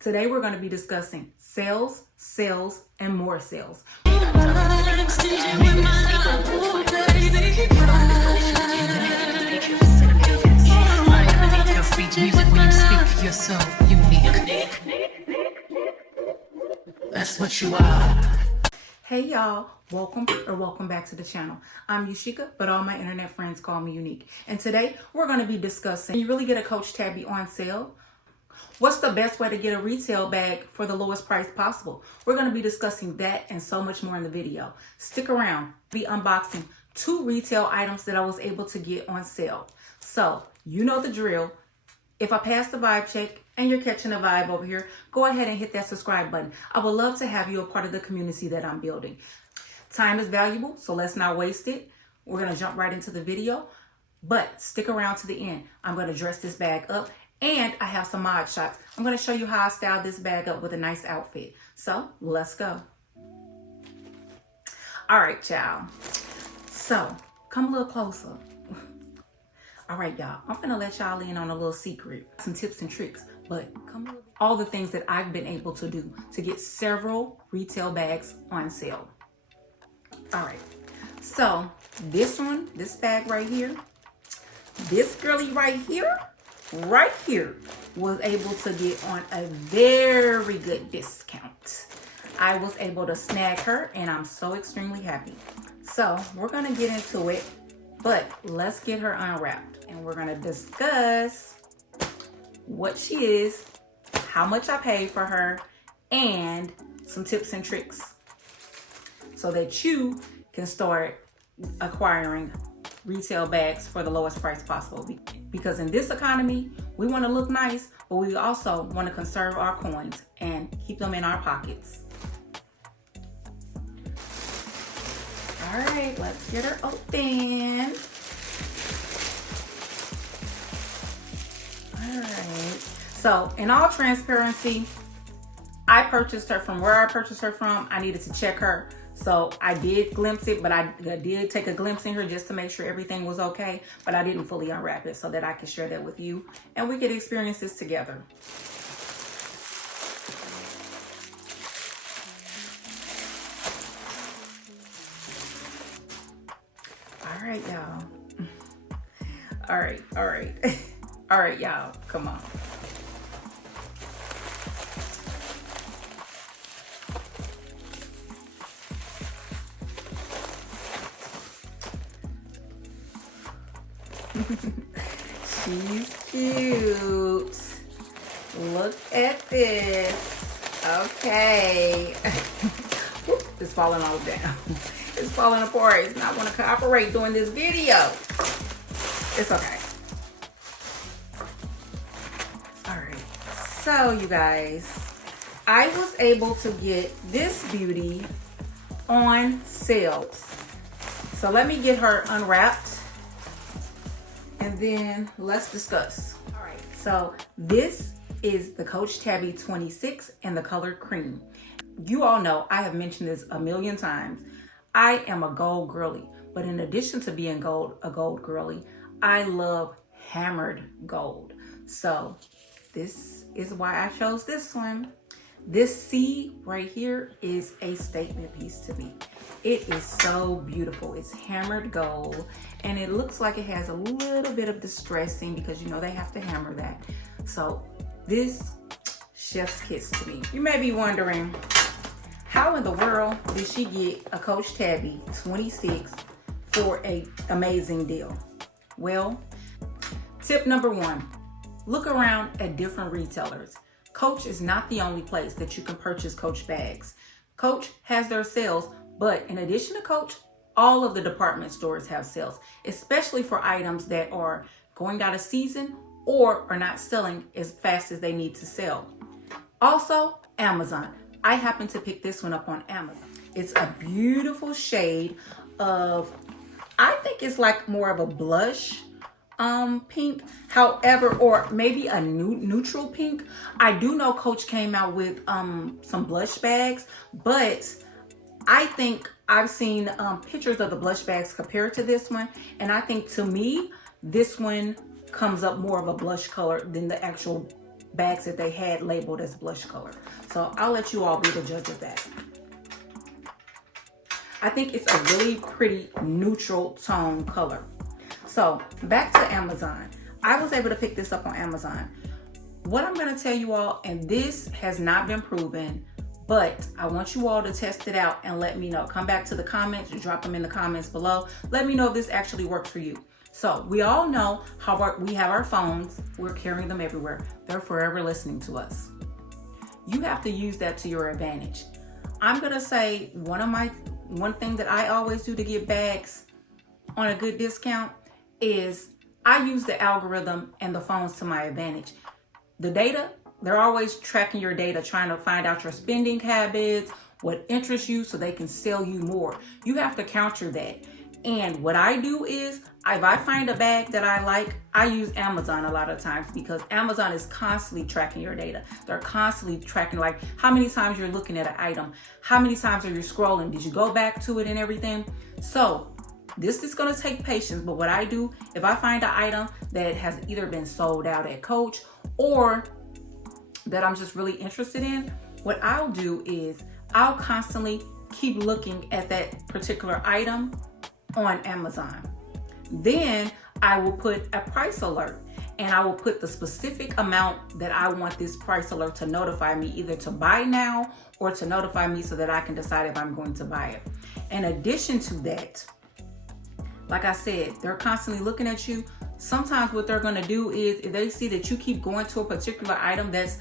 Today we're going to be discussing sales, sales, and more sales. You're so unique. That's what you are. Hey y'all, welcome back to the channel. I'm Yusheika, but all my internet friends call me Yunique. And today we're going to be discussing, can you really get a Coach Tabby on sale? What's the best way to get a retail bag for the lowest price possible? We're going to be discussing that and so much more in the video. Stick around. Be unboxing 2 retail items that I was able to get on sale. So, you know the drill. If I pass the vibe check and you're catching a vibe over here, go ahead and hit that subscribe button. I would love to have you a part of the community that I'm building. Time is valuable, so let's not waste it. We're going to jump right into the video, but stick around to the end. I'm going to dress this bag up and I have some mod shots. I'm going to show you how I styled this bag up with a nice outfit. So let's go. All right, y'all. So come a little closer. All right, y'all, I'm gonna let y'all in on a little secret, some tips and tricks, but all the things that I've been able to do to get several retail bags on sale. All right, so this bag right here, this girly right here, was able to get on a very good discount. I was able to snag her and I'm so extremely happy. So we're gonna get into it, but let's get her unwrapped. And we're gonna discuss what she is, how much I paid for her, and some tips and tricks so that you can start acquiring retail bags for the lowest price possible. Because in this economy, we wanna look nice, but we also wanna conserve our coins and keep them in our pockets. All right, let's get her open. Alright, so in all transparency, I purchased her from where I purchased her from. I needed to check her. So I did glimpse it, but I did take a glimpse in her just to make sure everything was okay. But I didn't fully unwrap it so that I could share that with you and we could experience this together. Alright, y'all. Alright. All right, y'all, come on. She's cute. Look at this. Okay. It's falling all down. It's falling apart. It's not going to cooperate during this video. It's okay. So you guys, I was able to get this beauty on sales. So let me get her unwrapped and then let's discuss. All right, so this is the Coach Tabby 26 in the color cream. You all know I have mentioned this a million times. I am a gold girly, but in addition to being a gold girly, I love hammered gold. So this is why I chose this one. This C right here is a statement piece to me. It is so beautiful. It's hammered gold and it looks like it has a little bit of distressing because you know they have to hammer that. So this chef's kiss to me. You may be wondering, how in the world did she get a Coach Tabby 26 for an amazing deal? Well, tip number 1. Look around at different retailers. Coach is not the only place that you can purchase Coach bags. Coach has their sales, but in addition to Coach, all of the department stores have sales, especially for items that are going out of season or are not selling as fast as they need to sell. Also, Amazon. I happen to pick this one up on Amazon. It's a beautiful shade of, I think it's like more of a blush pink, however, or maybe a neutral pink. I do know Coach came out with some blush bags, but I think I've seen pictures of the blush bags compared to this one, and I think to me this one comes up more of a blush color than the actual bags that they had labeled as blush color. So I'll let you all be the judge of that. I think it's a really pretty neutral tone color. So back to Amazon. I was able to pick this up on Amazon. What I'm gonna tell you all, and this has not been proven, but I want you all to test it out and let me know. Come back to the comments, drop them in the comments below. Let me know if this actually works for you. So we all know how we have our phones, we're carrying them everywhere. They're forever listening to us. You have to use that to your advantage. I'm gonna say one thing that I always do to get bags on a good discount is I use the algorithm and the phones to my advantage. The data, they're always tracking your data, trying to find out your spending habits, what interests you so they can sell you more. You have to counter that. And what I do is, if I find a bag that I like, I use Amazon a lot of times because Amazon is constantly tracking your data. They're constantly tracking like how many times you're looking at an item, how many times are you scrolling, did you go back to it and everything. So this is gonna take patience, but what I do, if I find an item that has either been sold out at Coach or that I'm just really interested in, what I'll do is I'll constantly keep looking at that particular item on Amazon. Then I will put a price alert and I will put the specific amount that I want this price alert to notify me, either to buy now or to notify me so that I can decide if I'm going to buy it. In addition to that, like I said, they're constantly looking at you. Sometimes what they're gonna do is if they see that you keep going to a particular item that's,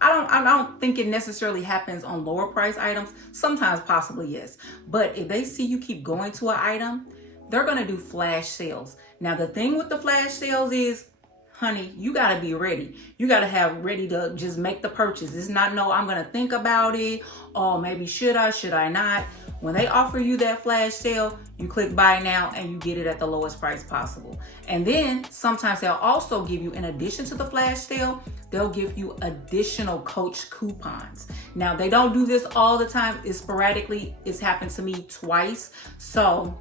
I don't think it necessarily happens on lower price items. Sometimes possibly yes. But if they see you keep going to an item, they're gonna do flash sales. Now the thing with the flash sales is, honey, you gotta be ready. You gotta have ready to just make the purchase. It's not no, I'm gonna think about it. Oh, maybe should I not? When they offer you that flash sale, you click buy now and you get it at the lowest price possible. And then sometimes they'll also give you, in addition to the flash sale, they'll give you additional Coach coupons. Now they don't do this all the time. It's sporadically. It's happened to me twice. So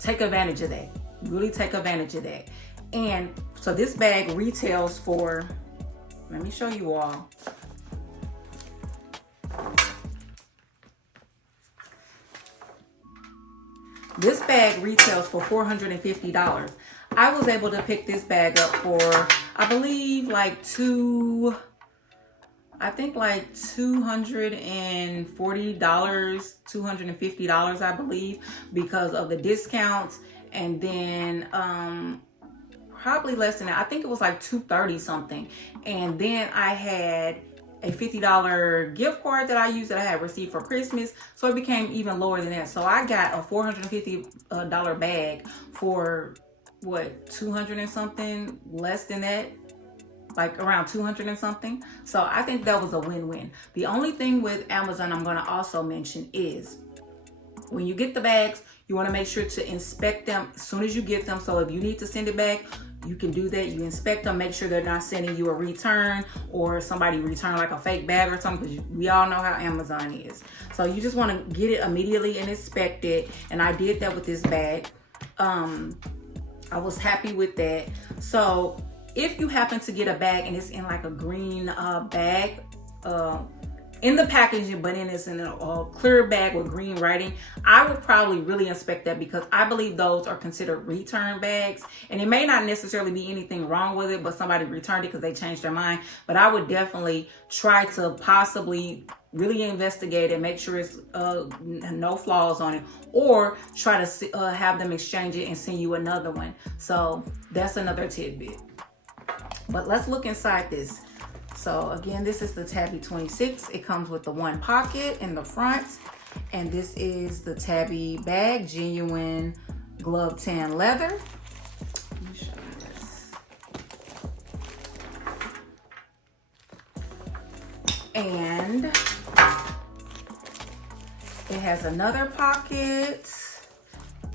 take advantage of that. Really take advantage of that. And so this bag retails for, let me show you all. This bag retails for $450. I was able to pick this bag up for, I believe like $240, $250, I believe, because of the discounts. And then probably less than that. I think it was like $230 something. And then I had a $50 gift card that I used that I had received for Christmas. So it became even lower than that. So I got a $450 bag for what, 200 and something, less than that, like around 200 and something. So I think that was a win-win. The only thing with Amazon I'm gonna also mention is when you get the bags, you wanna make sure to inspect them as soon as you get them. So if you need to send it back, you can do that. You inspect them, make sure they're not sending you a return or somebody return like a fake bag or something, because we all know how Amazon is. So you just want to get it immediately and inspect it. And I did that with this bag. I was happy with that. So if you happen to get a bag and it's in like a green bag, in the packaging, but it's in a clear bag with green writing, I would probably really inspect that, because I believe those are considered return bags. And it may not necessarily be anything wrong with it, but somebody returned it because they changed their mind. But I would definitely try to possibly really investigate and make sure it's no flaws on it, or try to have them exchange it and send you another one. So that's another tidbit. But let's look inside this. So again, this is the Tabby 26. It comes with the one pocket in the front. And this is the Tabby bag, genuine glove tan leather. Let me show you this. And it has another pocket.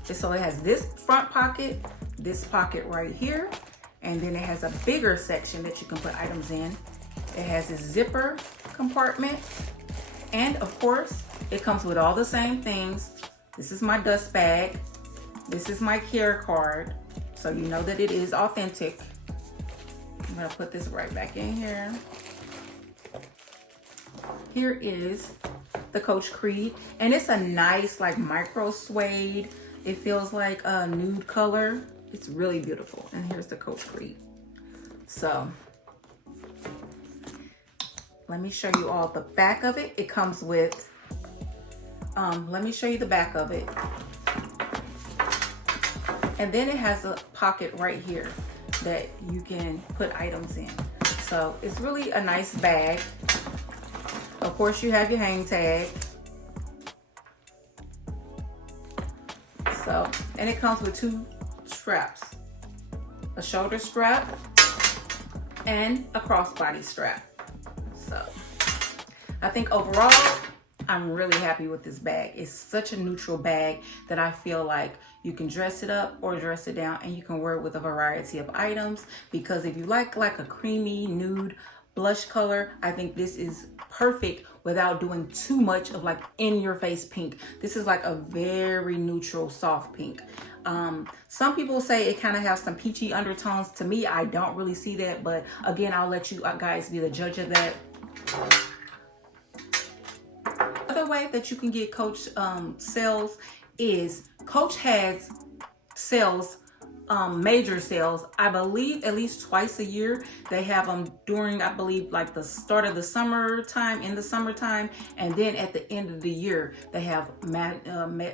So it has this front pocket, this pocket right here. And then it has a bigger section that you can put items in. It has this zipper compartment. And of course, it comes with all the same things. This is my dust bag. This is my care card. So you know that it is authentic. I'm gonna put this right back in here. Here is the Coach Creed, and it's a nice like micro suede. It feels like a nude color. It's really beautiful. And here's the Coach Creed. So let me show you all the back of it. It comes with, let me show you the back of it. And then it has a pocket right here that you can put items in. So it's really a nice bag. Of course, you have your hang tag. So, and it comes with 2 straps, a shoulder strap and a crossbody strap. So I think overall, I'm really happy with this bag. It's such a neutral bag that I feel like you can dress it up or dress it down, and you can wear it with a variety of items, because if you like a creamy nude blush color, I think this is perfect without doing too much of like in your face pink. This is like a very neutral soft pink. Some people say it kind of has some peachy undertones. To me, I don't really see that, but again, I'll let you guys be the judge of that. Another way that you can get Coach sales is Coach has sales, major sales. I believe at least twice a year. They have them during, I believe, like the start of the summertime, in the summertime, and then at the end of the year they have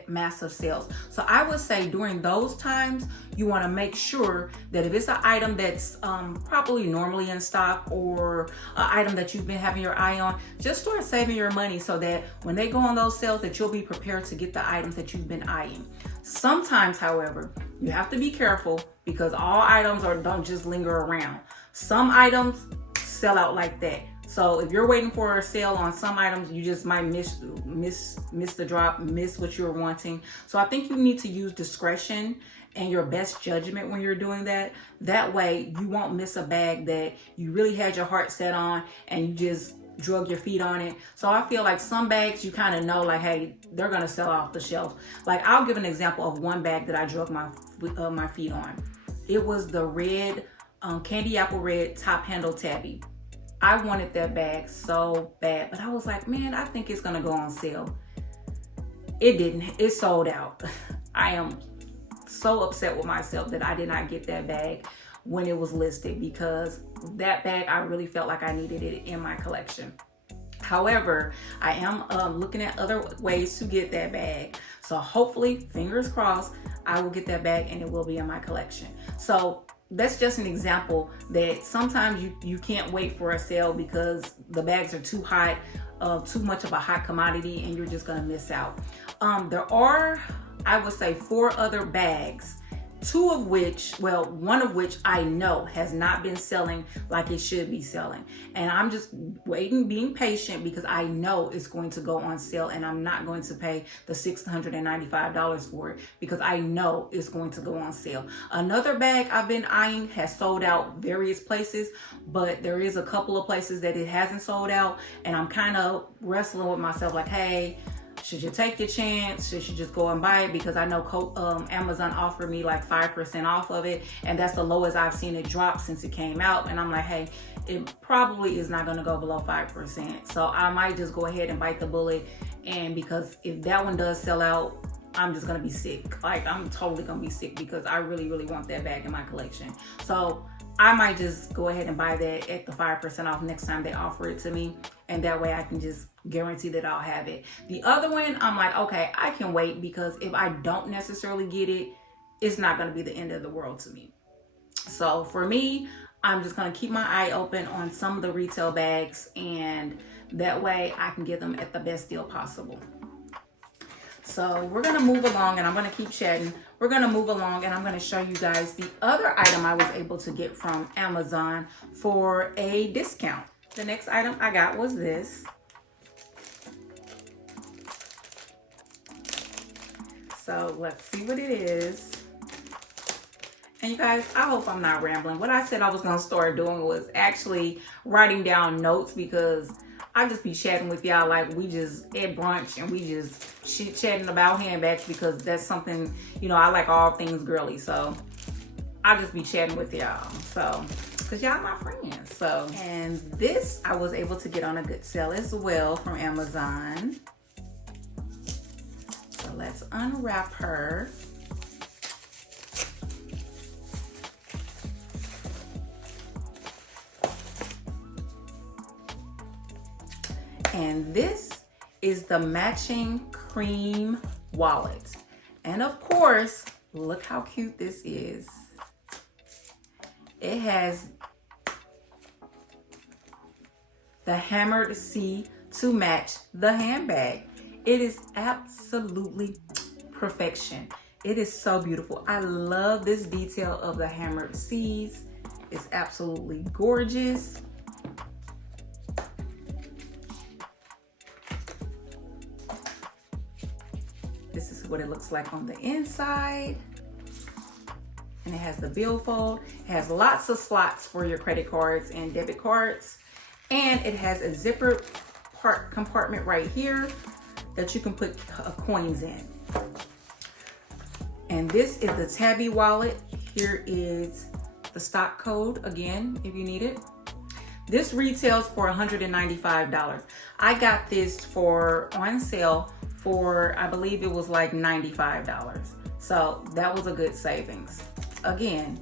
massive sales. So I would say during those times you want to make sure that if it's an item that's probably normally in stock, or an item that you've been having your eye on, just start saving your money so that when they go on those sales that you'll be prepared to get the items that you've been eyeing. Sometimes, however, you have to be careful, because all items don't just linger around. Some items sell out like that. So if you're waiting for a sale on some items, you just might miss the drop, miss what you're wanting. So I think you need to use discretion and your best judgment when you're doing that. That way you won't miss a bag that you really had your heart set on and you just drug your feet on it. So I feel like some bags you kind of know like, hey, they're gonna sell off the shelf. Like I'll give an example of one bag that I drug my feet on. It was the red candy apple red top handle Tabby. I wanted that bag so bad, but I was like, man, I think it's gonna go on sale. It didn't. It sold out. I am so upset with myself that I did not get that bag when it was listed, because that bag, I really felt like I needed it in my collection. However, I am looking at other ways to get that bag. So hopefully, fingers crossed, I will get that bag and it will be in my collection. So that's just an example that sometimes you can't wait for a sale because the bags are too hot, too much of a hot commodity, and you're just gonna miss out. There are, I would say, 4 other bags, one of which I know has not been selling like it should be selling. And I'm just waiting, being patient, because I know it's going to go on sale and I'm not going to pay the $695 for it, because I know it's going to go on sale. Another bag I've been eyeing has sold out various places, but there is a couple of places that it hasn't sold out, and I'm kind of wrestling with myself like, hey, should you take your chance? Should you just go and buy it? Because I know Amazon offered me like 5% off of it, and that's the lowest I've seen it drop since it came out. And I'm like, hey, it probably is not going to go below 5%. So I might just go ahead and bite the bullet. And because if that one does sell out, I'm just going to be sick. Like, I'm totally going to be sick, because I really, really want that bag in my collection. So I might just go ahead and buy that at the 5% off next time they offer it to me. And that way I can just guarantee that I'll have it. The other one, I'm like, okay, I can wait, because if I don't necessarily get it, it's not going to be the end of the world to me. So for me, I'm just going to keep my eye open on some of the retail bags, and that way I can get them at the best deal possible. So we're going to move along, and I'm going to keep chatting. We're going to move along, and I'm going to show you guys the other item I was able to get from Amazon for a discount. The next item I got was this. So let's see what it is. And you guys, I hope I'm not rambling. What I said I was going to start doing was actually writing down notes, because I just be chatting with y'all like we just at brunch and we just chatting about handbags, because that's something, you know, I like all things girly. So I'll just be chatting with y'all. So, because y'all my friends. So, and this I was able to get on a good sale as well from Amazon. So let's unwrap her. And this is the matching cream wallet. And of course, look how cute this is. It has the hammered C to match the handbag. It is absolutely perfection. It is so beautiful. I love this detail of the hammered C's. It's absolutely gorgeous. This is what it looks like on the inside. And it has the billfold. It has lots of slots for your credit cards and debit cards. And it has a zipper compartment right here that you can put coins in. And this is the Tabby wallet. Here is the stock code again, if you need it. This retails for $195. I got this on sale for, I believe it was like $95. So that was a good savings. Again,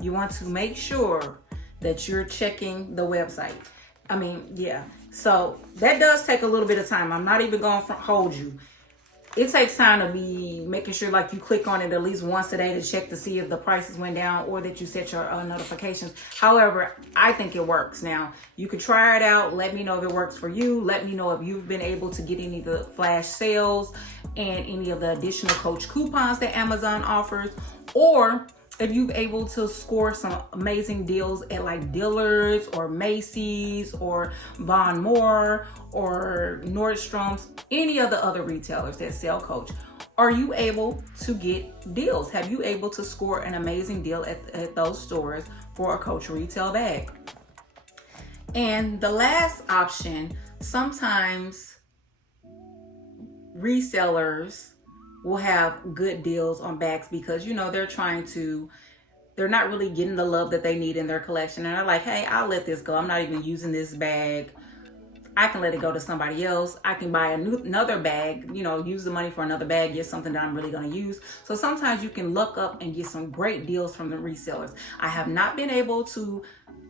you want to make sure that you're checking the website. I mean, yeah. So that does take a little bit of time. I'm not even going to hold you. It takes time to be making sure like you click on it at least once a day to check to see if the prices went down or that you set your notifications. However, I think it works. Now, you can try it out. Let me know if it works for you. Let me know if you've been able to get any of the flash sales and any of the additional Coach coupons that Amazon offers, or if you've able to score some amazing deals at like Dillard's or Macy's or Von Moore or Nordstrom's, any of the other retailers that sell Coach. Are you able to get deals? Have you able to score an amazing deal at those stores for a Coach retail bag? And the last option, sometimes resellers will have good deals on bags because, you know, they're not really getting the love that they need in their collection. And they're like, hey, I'll let this go. I'm not even using this bag. I can let it go to somebody else. I can buy another bag, you know, use the money for another bag, get something that I'm really going to use. So sometimes you can look up and get some great deals from the resellers. I have not been able to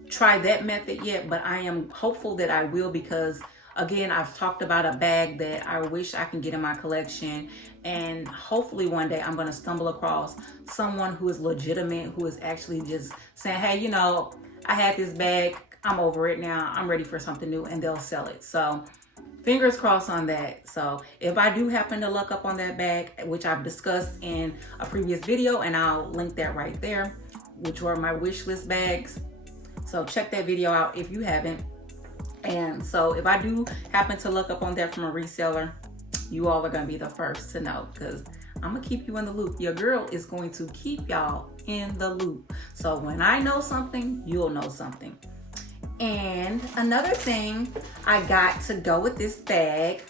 try that method yet, but I am hopeful that I will because, again, I've talked about a bag that I wish I can get in my collection. And hopefully one day I'm going to stumble across someone who is legitimate, who is actually just saying, hey, you know, I had this bag. I'm over it now. I'm ready for something new, and they'll sell it. So fingers crossed on that. So if I do happen to look up on that bag, which I've discussed in a previous video, and I'll link that right there, which were my wish list bags. So check that video out if you haven't. And so if I do happen to look up on that from a reseller, you all are going to be the first to know because I'm going to keep you in the loop. Your girl is going to keep y'all in the loop. So when I know something, you'll know something. And another thing I got to go with this bag,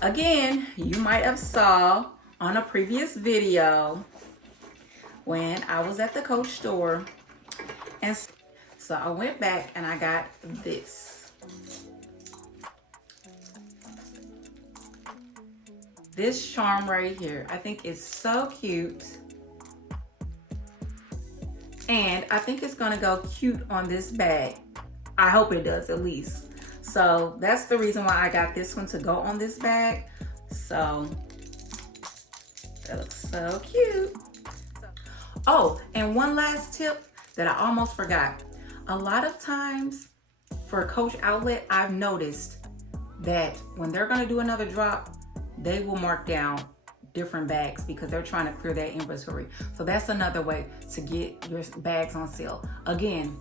again, you might have saw on a previous video when I was at the Coach store. And so I went back and I got this. This charm right here. I think it's so cute. And I think it's gonna go cute on this bag. I hope it does at least. So that's the reason why I got this one to go on this bag. So that looks so cute. Oh, and one last tip that I almost forgot. A lot of times for a Coach outlet, I've noticed that when they're gonna do another drop, they will mark down different bags because they're trying to clear that inventory. So that's another way to get your bags on sale. Again,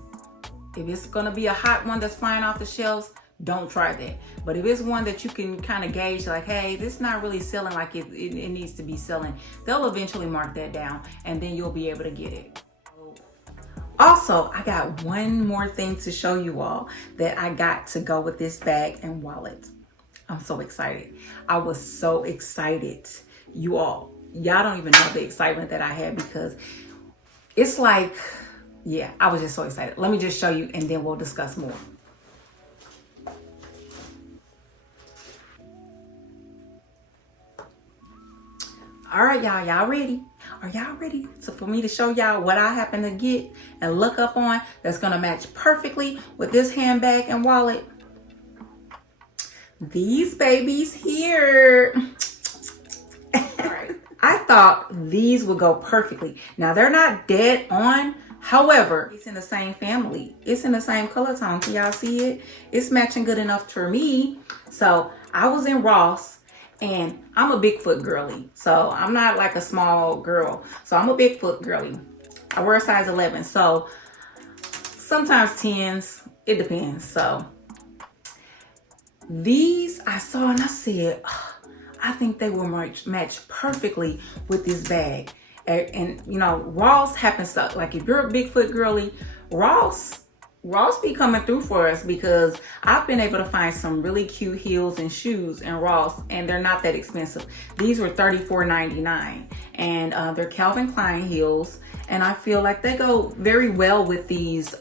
if it's gonna be a hot one that's flying off the shelves, don't try that. But if it's one that you can kind of gauge like, hey, this is not really selling like it needs to be selling, they'll eventually mark that down and then you'll be able to get it. Also, I got one more thing to show you all that I got to go with this bag and wallet. I'm so excited. I was so excited. You all, y'all don't even know the excitement that I had, because it's like, yeah, I was just so excited. Let me just show you and then we'll discuss more. All right, y'all ready? Are y'all ready? So for me to show y'all what I happen to get and look up on that's gonna match perfectly with this handbag and wallet. These babies here. All right. I thought these would go perfectly. Now they're not dead on. However, it's in the same family. It's in the same color tone. Can y'all see it? It's matching good enough for me. So I was in Ross. And I'm a Bigfoot girly, so I'm not like a small girl. So I'm a Bigfoot girly. I wear a size 11, so sometimes 10s. It depends. So these I saw and I said, oh, I think they will match perfectly with this bag. And you know, Ross happens to, like, if you're a Bigfoot girly, Ross be coming through for us, because I've been able to find some really cute heels and shoes in Ross, and they're not that expensive. These were $34.99, and they're Calvin Klein heels, and I feel like they go very well with these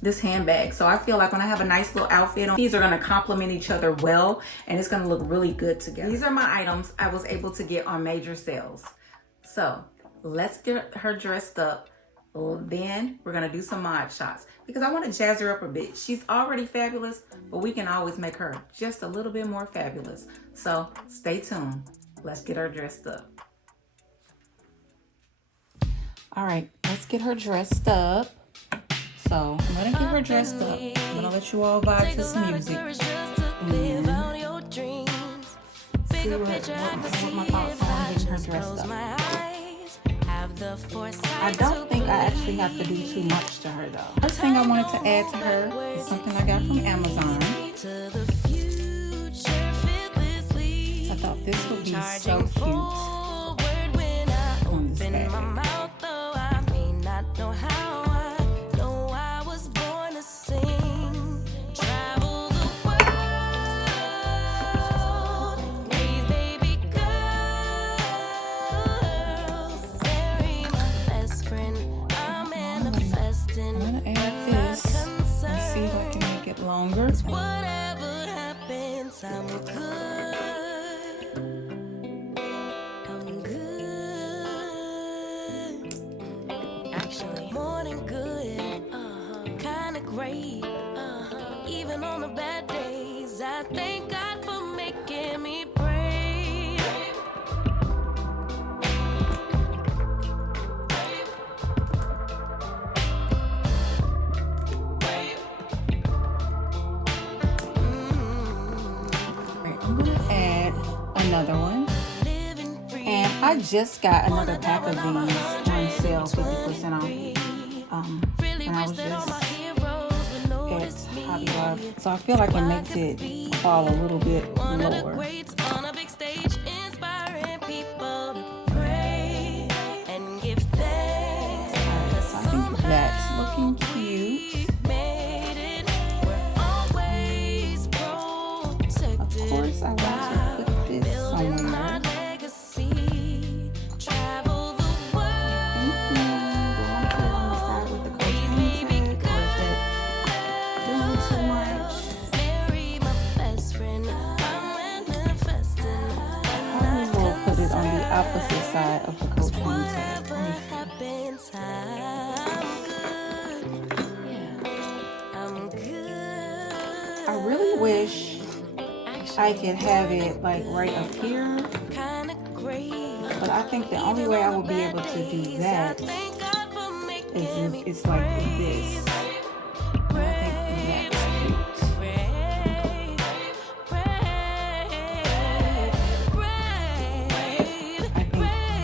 this handbag. So I feel like when I have a nice little outfit on, these are going to complement each other well, and it's going to look really good together. These are my items I was able to get on major sales. So let's get her dressed up. Then we're gonna do some mod shots, because I want to jazz her up a bit. She's already fabulous, but we can always make her just a little bit more fabulous. So stay tuned. Let's get her dressed up. All right, let's get her dressed up. So I'm gonna get her dressed up. I'm gonna let you all vibe to some music. And see what my thoughts are on getting her dressed up. I don't think I actually have to do too much to her though. First thing I wanted to add to her is something I got from Amazon. I thought this would be so cute on this bag. Longer. Whatever happens, I'm good. I'm good. Actually, more than good. Kinda great. Even on the bad days, I thank God for making me brave. Another one, and I just got another pack of these on sale, 50% off. And I was just at Hobby Lobby, so I feel like it makes it fall a little bit lower. Right, so I think that's looking cute. Of course, I want to put this somewhere. Opposite side of the coat hang tag. I really wish I could have it like right up here, but I think the only way I will be able to do that is if it's like this.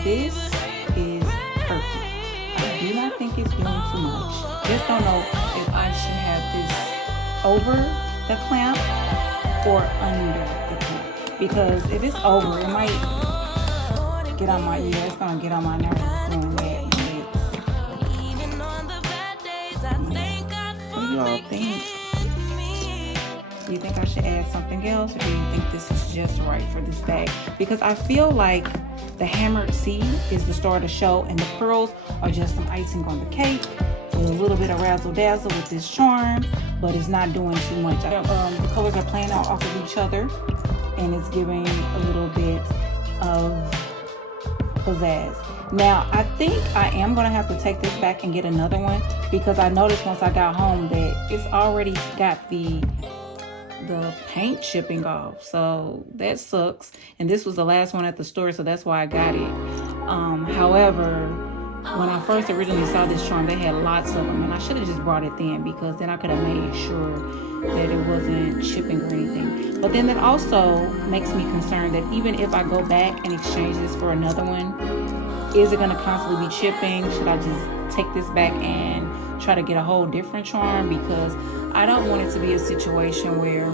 This is perfect. I do not think it's doing too much. Just don't know if I should have this over the clamp or under the clamp. Because if it's over, it might get on my ear. It's gonna get on my nerves doing that. What do y'all think? Do you think I should add something else, or do you think this is just right for this bag? Because I feel like the hammered C is the star of the show, and the pearls are just some icing on the cake with a little bit of razzle dazzle with this charm, but it's not doing too much. The colors are playing off of each other, and it's giving a little bit of pizzazz. Now, I think I am going to have to take this back and get another one, because I noticed once I got home that it's already got the paint chipping off, so that sucks. And this was the last one at the store, so that's why I got it. However, when I first originally saw this charm, they had lots of them, and I should have just brought it then, because then I could have made sure that it wasn't chipping or anything. But then that also makes me concerned that even if I go back and exchange this for another one, is it going to constantly be chipping? Should I just take this back and try to get a whole different charm? Because I don't want it to be a situation where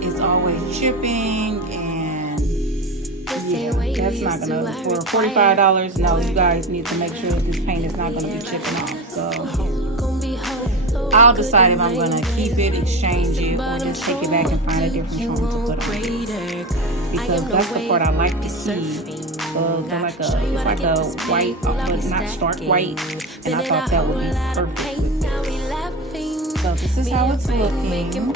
it's always chipping, and yeah, that's not gonna, for $45, no, you guys need to make sure that this paint is not gonna be chipping off. So I'll decide if I'm gonna keep it, exchange it, or just take it back and find a different charm to put on. Because that's the part I like to see. It's like a white, but not stark white, and I thought that would be perfect with this. So this is how it's looking.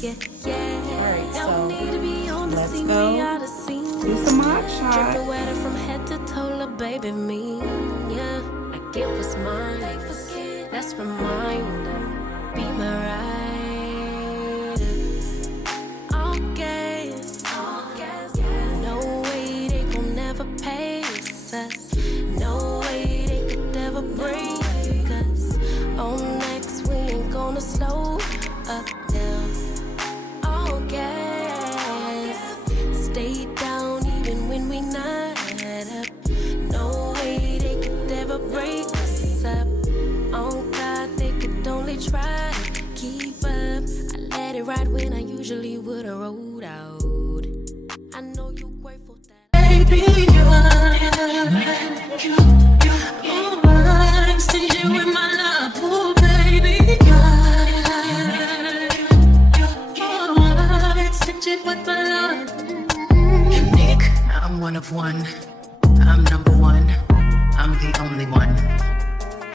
Alright, so let's go do some mod shot. From head to toe, baby, me. Yeah, I get what's mine. Let's remind them, be my ride. All gas. No way they gon' never pace us. No way they could ever break us. On next, we ain't gonna slow up now. All gas. Stay down even when we not up. No way they could ever break us up. On God, they could only try to keep up. I let it ride when I usually would've rolled out. I know you're grateful that baby, I'm stingy with my love. Oh, baby, stingy with my love. Yunique, I'm one of one. I'm number one. I'm the only one.